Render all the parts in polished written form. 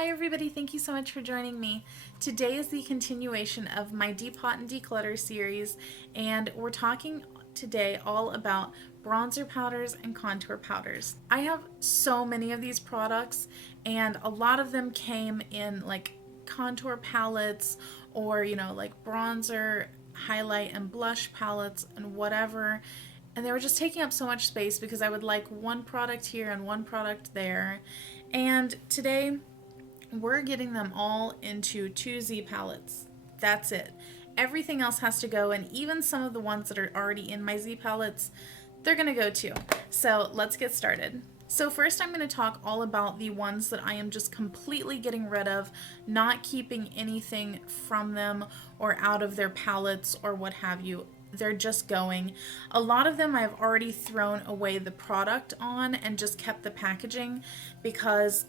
Hi everybody, thank you so much for joining me. Today is the continuation of my Depot Declutter series, and we're talking today all about bronzer powders and contour powders. I have so many of these products, and a lot of them came in like contour palettes or like bronzer, highlight and blush palettes and whatever, and they were just taking up so much space because I would like one product here and one product there. And today we're getting them all into 2Z palettes. That's it. Everything else has to go, and even some of the ones that are already in my Z palettes, they're gonna go too. So let's get started. So first I'm going to talk all about the ones that I am just completely getting rid of, not keeping anything from them or out of their palettes or what have you. They're just going. A lot of them I've already thrown away the product on and just kept the packaging because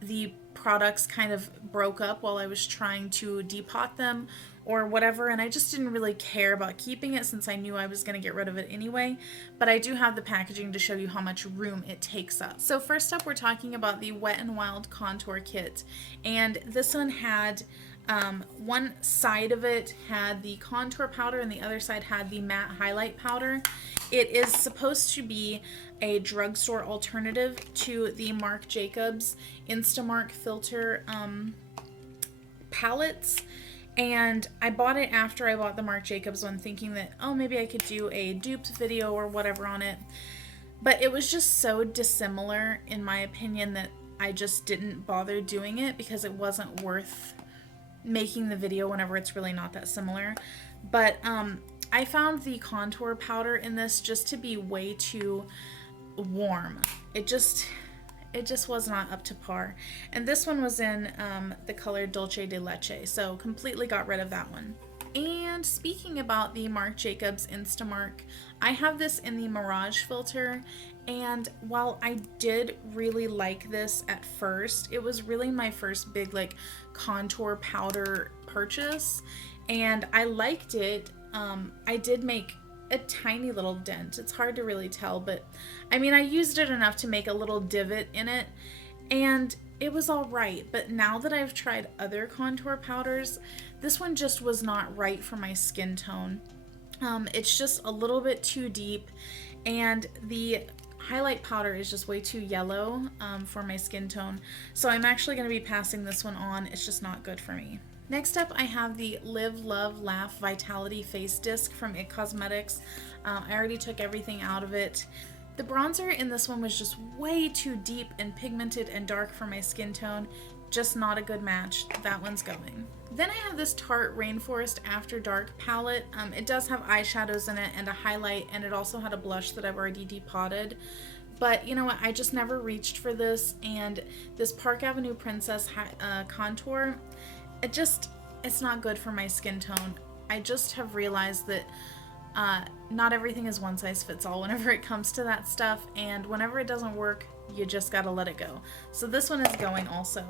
the products kind of broke up while I was trying to depot them or whatever, and I just didn't really care about keeping it since I knew I was going to get rid of it anyway. But I do have the packaging to show you how much room it takes up. So first up, we're talking about the Wet n Wild Contour Kit, and this one had one side of it had the contour powder and the other side had the matte highlight powder. It is supposed to be a drugstore alternative to the Marc Jacobs Instamark filter palettes, and I bought it after I bought the Marc Jacobs one, thinking that, oh, maybe I could do a duped video or whatever on it, but it was just so dissimilar in my opinion that I just didn't bother doing it because it wasn't worth making the video whenever it's really not that similar. But I found the contour powder in this just to be way too warm. It just was not up to par. And this one was in the color Dulce de Leche, so completely got rid of that one. And speaking about the Marc Jacobs Instamark, I have this in the Mirage filter, and while I did really like this at first, it was really my first big like contour powder purchase, and I liked it. I did make a tiny little dent. It's hard to really tell, but I mean, I used it enough to make a little divot in it, and it was all right. But now that I've tried other contour powders, this one just was not right for my skin tone. It's just a little bit too deep, and the highlight powder is just way too yellow for my skin tone. So I'm actually going to be passing this one on. It's just not good for me. Next up, I have the Live, Love, Laugh Vitality Face Disc from IT Cosmetics. I already took everything out of it. The bronzer in this one was just way too deep and pigmented and dark for my skin tone. Just not a good match. That one's going. Then I have this Tarte Rainforest After Dark palette. It does have eyeshadows in it and a highlight, and it also had a blush that I've already depotted. But you know what, I just never reached for this, and this Park Avenue Princess contour, it's not good for my skin tone. I just have realized that not everything is one size fits all whenever it comes to that stuff, and whenever it doesn't work, you just gotta let it go. So this one is going also.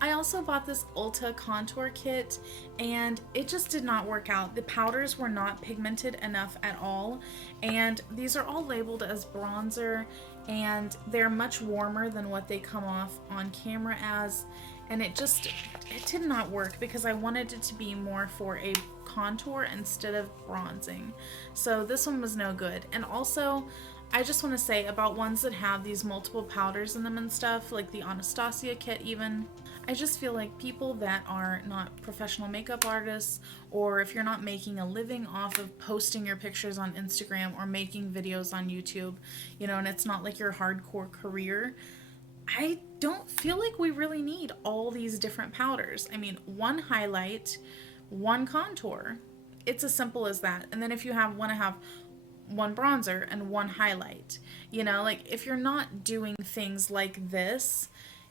I also bought this Ulta Contour Kit, and it just did not work out. The powders were not pigmented enough at all, and these are all labeled as bronzer, and they're much warmer than what they come off on camera as, and it did not work because I wanted it to be more for a contour instead of bronzing. So this one was no good. And also, I just want to say about ones that have these multiple powders in them and stuff, like the Anastasia kit even, I just feel like people that are not professional makeup artists, or if you're not making a living off of posting your pictures on Instagram or making videos on YouTube, and it's not like your hardcore career, I don't feel like we really need all these different powders. I mean, one highlight, one contour. It's as simple as that. And then if you want to have one bronzer and one highlight, like if you're not doing things like this,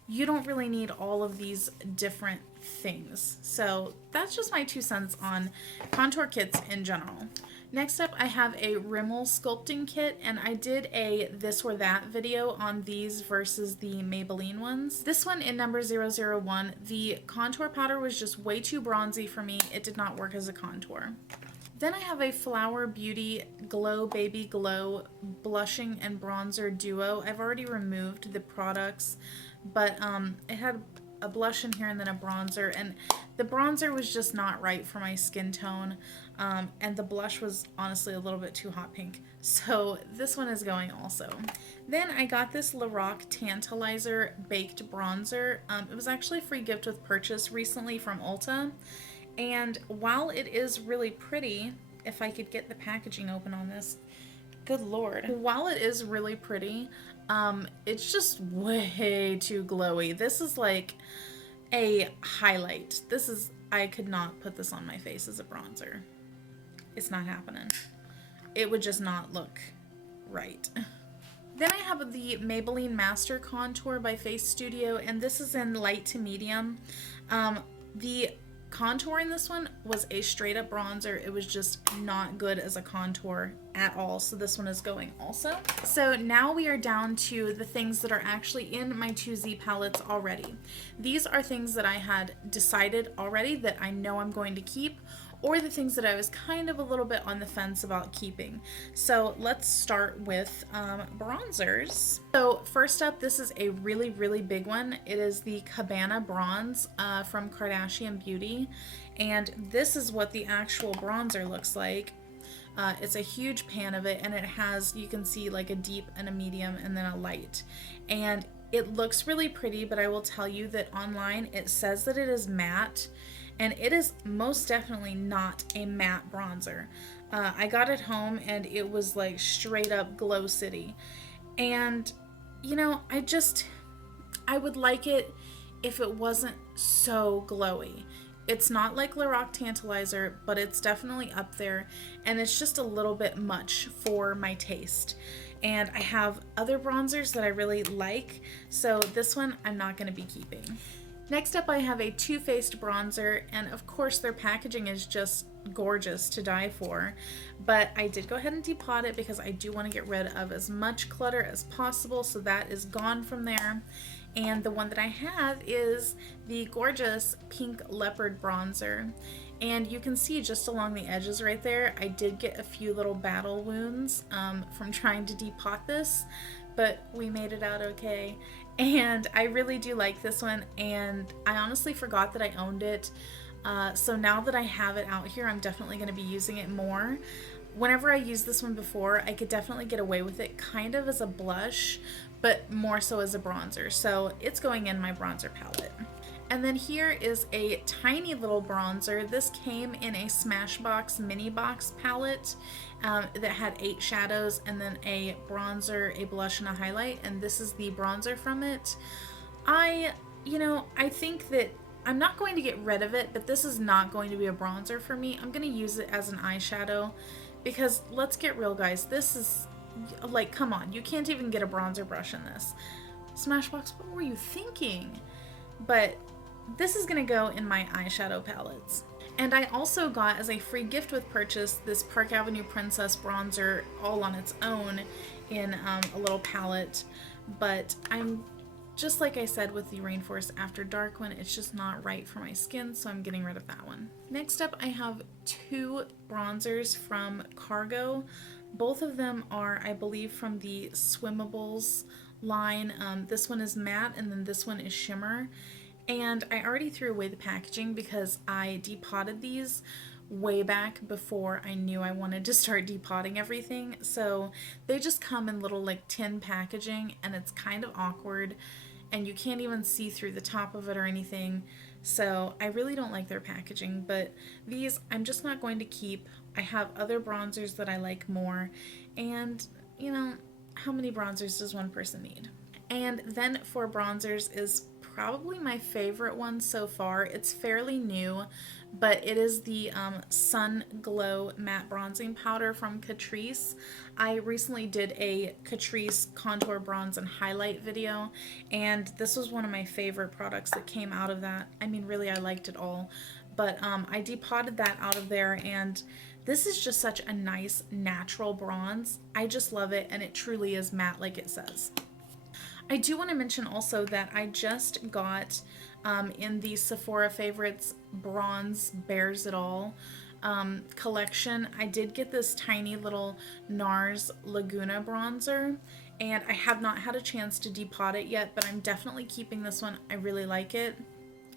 you don't really need all of these different things. So that's just my 2 cents on contour kits in general. Next up, I have a Rimmel Sculpting Kit, and I did a this or that video on these versus the Maybelline ones. This one in number 001, the contour powder was just way too bronzy for me. It did not work as a contour. Then I have a Flower Beauty Glow Baby Glow Blushing and Bronzer Duo. I've already removed the products, but it had a blush in here and then a bronzer, and the bronzer was just not right for my skin tone, and the blush was honestly a little bit too hot pink, so this one is going also. Then I got this Lorac Tantalizer Baked Bronzer. It was actually a free gift with purchase recently from Ulta, and while it is really pretty, if I could get the packaging open on this, good lord. While it is really pretty, it's just way too glowy. This is like a highlight. I could not put this on my face as a bronzer. It's not happening. It would just not look right. Then I have the Maybelline Master Contour by Face Studio, and this is in light to medium. The contour in this one was a straight up bronzer. It was just not good as a contour at all, so this one is going also. So now we are down to the things that are actually in my 2Z palettes already. These are things that I had decided already that I know I'm going to keep, or the things that I was kind of a little bit on the fence about keeping. So let's start with bronzers. So first up, this is a really, really big one. It is the Cabana Bronze from Kardashian Beauty. And this is what the actual bronzer looks like. It's a huge pan of it, and it has, you can see like a deep and a medium and then a light. And it looks really pretty, but I will tell you that online it says that it is matte, and it is most definitely not a matte bronzer. I got it home and it was like straight up Glow City. And you know, I would like it if it wasn't so glowy. It's not like Lorac Tantalizer, but it's definitely up there, and it's just a little bit much for my taste. And I have other bronzers that I really like, so this one I'm not going to be keeping. Next up, I have a TooFaced bronzer, and of course their packaging is just gorgeous to die for, but I did go ahead and depot it because I do want to get rid of as much clutter as possible, so that is gone from there. And the one that I have is the gorgeous pink Leopard bronzer, and you can see just along the edges right there, I did get a few little battle wounds from trying to depot this, but we made it out okay. And I really do like this one, and I honestly forgot that I owned it. So now that I have it out here, I'm definitely going to be using it more. Whenever I used this one before, I could definitely get away with it kind of as a blush, but more so as a bronzer. So it's going in my bronzer palette. And then here is a tiny little bronzer. This came in a Smashbox Minibox palette that had 8 shadows and then a bronzer, a blush, and a highlight. And this is the bronzer from it. I think that I'm not going to get rid of it, but this is not going to be a bronzer for me. I'm going to use it as an eyeshadow because let's get real, guys. This is like, come on, you can't even get a bronzer brush in this. Smashbox, what were you thinking? But this is gonna go in my eyeshadow palettes. And I also got as a free gift with purchase this Park Avenue Princess bronzer all on its own in a little palette, but I'm just like I said with the Rainforest After Dark one, it's just not right for my skin, so I'm getting rid of that one. Next up, I have 2 bronzers from Cargo. Both of them are, I believe, from the Swimables line. This one is matte and then this one is shimmer. And I already threw away the packaging because I depotted these way back before I knew I wanted to start depotting everything. So they just come in little like tin packaging, and it's kind of awkward and you can't even see through the top of it or anything. So I really don't like their packaging, but these I'm just not going to keep. I have other bronzers that I like more, and you know, how many bronzers does one person need? And then for bronzers is probably my favorite one so far. It's fairly new, but it is the Sun Glow Matte Bronzing Powder from Catrice. I recently did a Catrice Contour Bronze and Highlight video, and this was one of my favorite products that came out of that. I mean, really, I liked it all, but I depotted that out of there, and this is just such a nice natural bronze. I just love it, and it truly is matte like it says. I do want to mention also that I just got in the Sephora Favorites Bronze Bears It All collection, I did get this tiny little NARS Laguna bronzer, and I have not had a chance to depot it yet, but I'm definitely keeping this one. I really like it.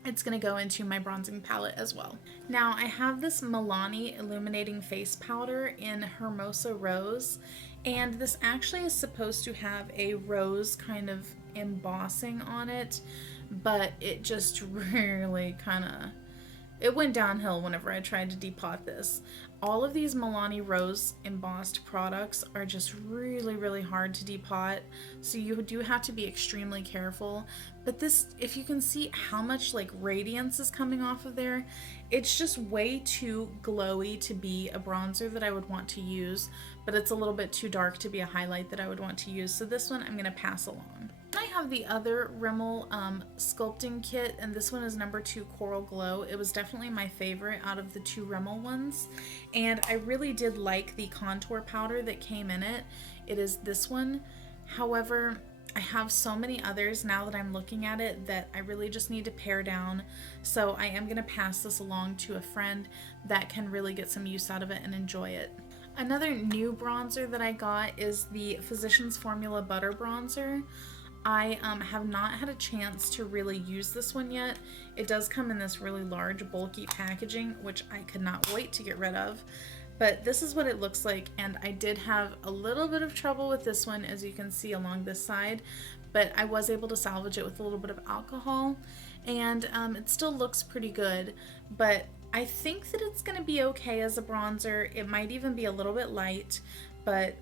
It's going to go into my bronzing palette as well. Now I have this Milani Illuminating Face Powder in Hermosa Rose, and this actually is supposed to have a rose kind of embossing on it, but it just really it went downhill whenever I tried to depot this. All of these Milani Rose embossed products are just really, really hard to depot, so you do have to be extremely careful. But this, if you can see how much like radiance is coming off of there, it's just way too glowy to be a bronzer that I would want to use, but it's a little bit too dark to be a highlight that I would want to use. So this one I'm going to pass along. I have the other Rimmel Sculpting Kit, and this one is number 2 Coral Glow. It was definitely my favorite out of the 2 Rimmel ones, and I really did like the contour powder that came in it. It is this one. However, I have so many others now that I'm looking at it that I really just need to pare down, so I am going to pass this along to a friend that can really get some use out of it and enjoy it. Another new bronzer that I got is the Physicians Formula Butter Bronzer. I have not had a chance to really use this one yet. It does come in this really large bulky packaging, which I could not wait to get rid of. But this is what it looks like, and I did have a little bit of trouble with this one, as you can see along this side, but I was able to salvage it with a little bit of alcohol, and it still looks pretty good, but I think that it's going to be okay as a bronzer. It might even be a little bit light, but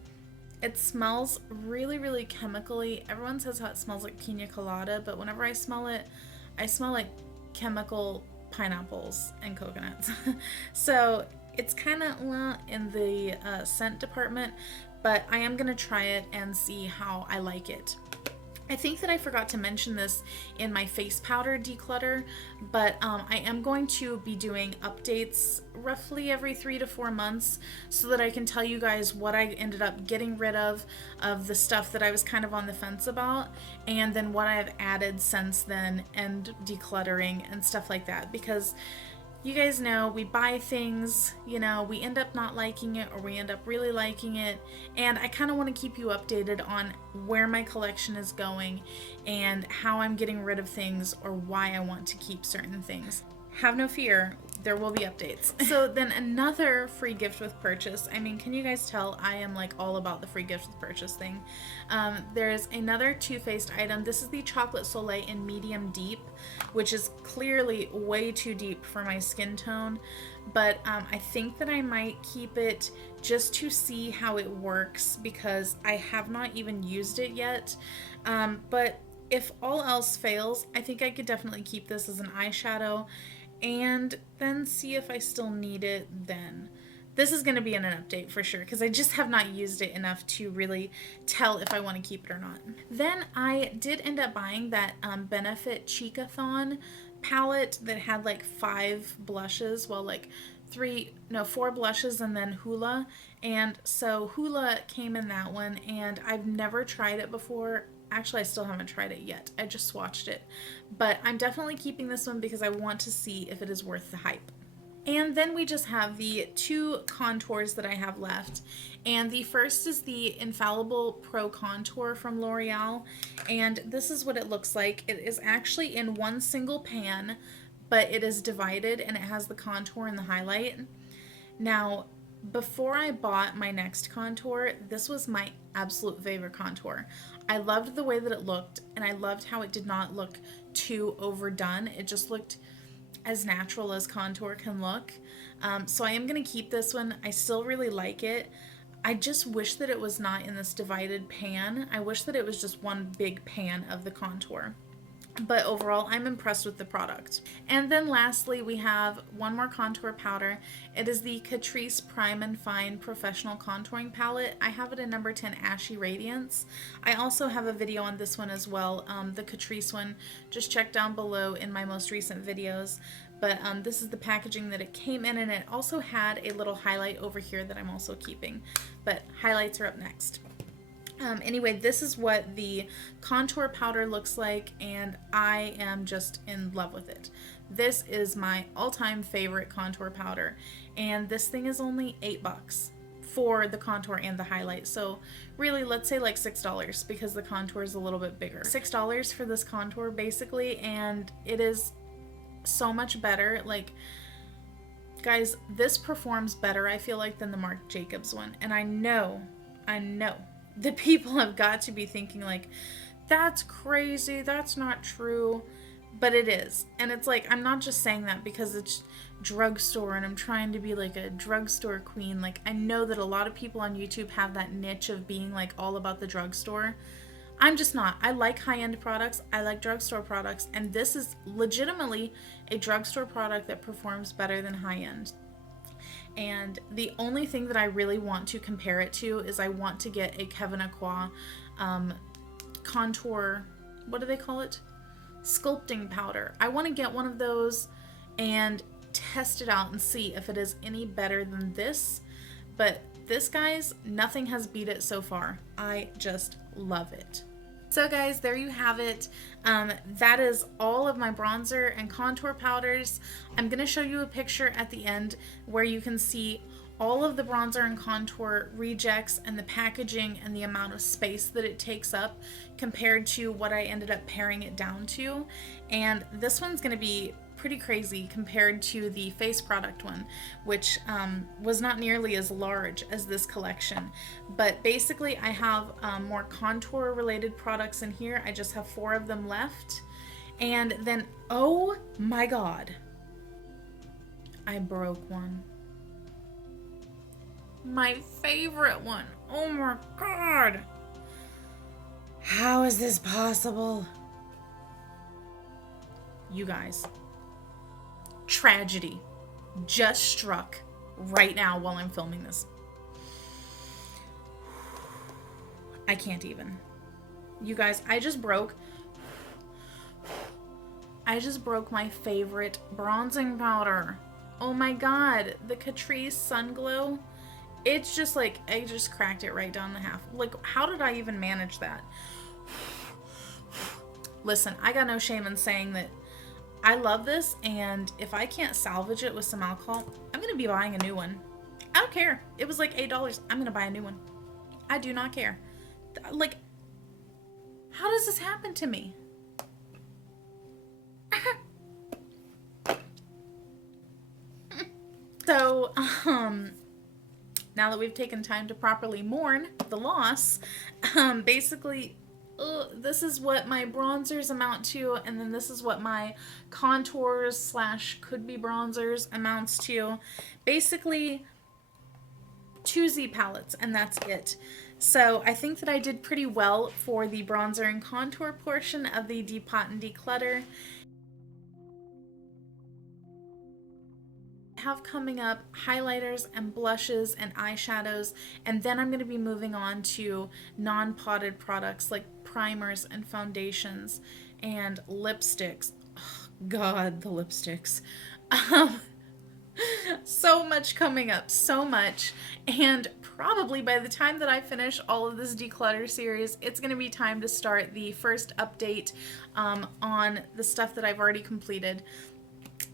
it smells really, really chemically. Everyone says how it smells like pina colada, but whenever I smell it, I smell like chemical pineapples and coconuts. So it's kind of in the scent department, but I am going to try it and see how I like it. I think that I forgot to mention this in my face powder declutter, but I am going to be doing updates roughly every 3 to 4 months so that I can tell you guys what I ended up getting rid of the stuff that I was kind of on the fence about, and then what I have added since then, and decluttering and stuff like that, because you guys know we buy things, you know, we end up not liking it or we end up really liking it, and I kind of want to keep you updated on where my collection is going and how I'm getting rid of things or why I want to keep certain things. Have no fear, there will be updates. So then another free gift with purchase. I mean, can you guys tell I am like all about the free gift with purchase thing? There's another TooFaced item. This is the Chocolate Soleil in medium deep, which is clearly way too deep for my skin tone, but I think that I might keep it just to see how it works, because I have not even used it yet. But if all else fails, I think I could definitely keep this as an eyeshadow and then see if I still need it then. This is going to be in an update for sure, because I just have not used it enough to really tell if I want to keep it or not. Then I did end up buying that Benefit Cheekathon palette that had like 5 blushes, well, like 4 blushes and then Hoola. And so Hoola came in that one, and I've never tried it before. Actually, I still haven't tried it yet. I just swatched it. But I'm definitely keeping this one because I want to see if it is worth the hype. And then we just have the 2 contours that I have left. And the first is the Infallible Pro Contour from L'Oreal. And this is what it looks like. It is actually in one single pan, but it is divided and it has the contour and the highlight. Now, before I bought my next contour, this was my absolute favorite contour. I loved the way that it looked, and I loved how it did not look too overdone. It just looked as natural as contour can look. So I am going to keep this one. I still really like it. I just wish that it was not in this divided pan. I wish that it was just one big pan of the contour. But overall, I'm impressed with the product. And then lastly, we have one more contour powder. It is the Catrice Prime Fine Professional Contouring Palette. I have it in number 10 Ashy Radiance. I also have a video on this one as well, the Catrice one. Just check down below in my most recent videos. But this is the packaging that it came in, and it also had a little highlight over here that I'm also keeping. But highlights are up next. Anyway, this is what the contour powder looks like, and I am just in love with it. This is my all-time favorite contour powder, and this thing is only $8 for the contour and the highlight. So really, let's say like $6 because the contour is a little bit bigger. $6 for this contour basically, and it is so much better. Like, guys, this performs better, I feel like, than the Marc Jacobs one. And I know the people have got to be thinking like, that's crazy, that's not true. But it is. And it's like, I'm not just saying that because it's drugstore and I'm trying to be like a drugstore queen. Like, I know that a lot of people on YouTube have that niche of being like all about the drugstore. I'm just not. I like high-end products. I like drugstore products. And this is legitimately a drugstore product that performs better than high-end. And the only thing that I really want to compare it to is I want to get a Cabana contour, what do they call it? Sculpting powder. I want to get one of those and test it out and see if it is any better than this. But this, guys, nothing has beat it so far. I just love it. So guys, there you have it. That is all of my bronzer and contour powders. I'm going to show you a picture at the end where you can see all of the bronzer and contour rejects and the packaging and the amount of space that it takes up compared to what I ended up paring it down to. And this one's going to be pretty crazy compared to the face product one, which was not nearly as large as this collection. But basically I have more contour related products in here. I just have 4 of them left. And then, oh my God, I broke one. My favorite one. Oh my God. How is this possible? You guys, tragedy just struck right now while I'm filming this. I can't even. You guys, I just broke my favorite bronzing powder. Oh my God, the Catrice Sun Glow. It's just like, I just cracked it right down the half. Like, how did I even manage that? Listen, I got no shame in saying that I love this, and if I can't salvage it with some alcohol, I'm going to be buying a new one. I don't care. It was like $8. I'm going to buy a new one. I do not care. Like, how does this happen to me? So, now that we've taken time to properly mourn the loss, basically, this is what my bronzers amount to, and then this is what my contours / could be bronzers amounts to. Basically, 2 Z palettes, and that's it. So I think that I did pretty well for the bronzer and contour portion of the Depot Declutter. Have coming up highlighters and blushes and eyeshadows, and then I'm going to be moving on to non-potted products like primers and foundations and lipsticks. Oh, God, the lipsticks. So much coming up, so much. And probably by the time that I finish all of this declutter series, it's going to be time to start the first update on the stuff that I've already completed.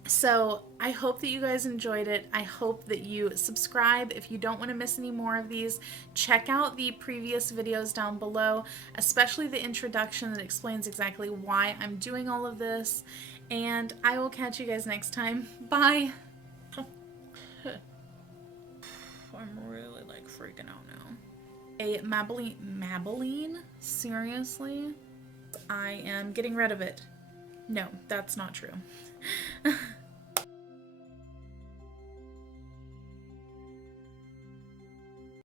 So I hope that you guys enjoyed it. I hope that you subscribe if you don't want to miss any more of these. Check out the previous videos down below, especially the introduction that explains exactly why I'm doing all of this. And I will catch you guys next time. Bye. I'm really like freaking out now. A Maybelline? Seriously? I am getting rid of it. No, that's not true.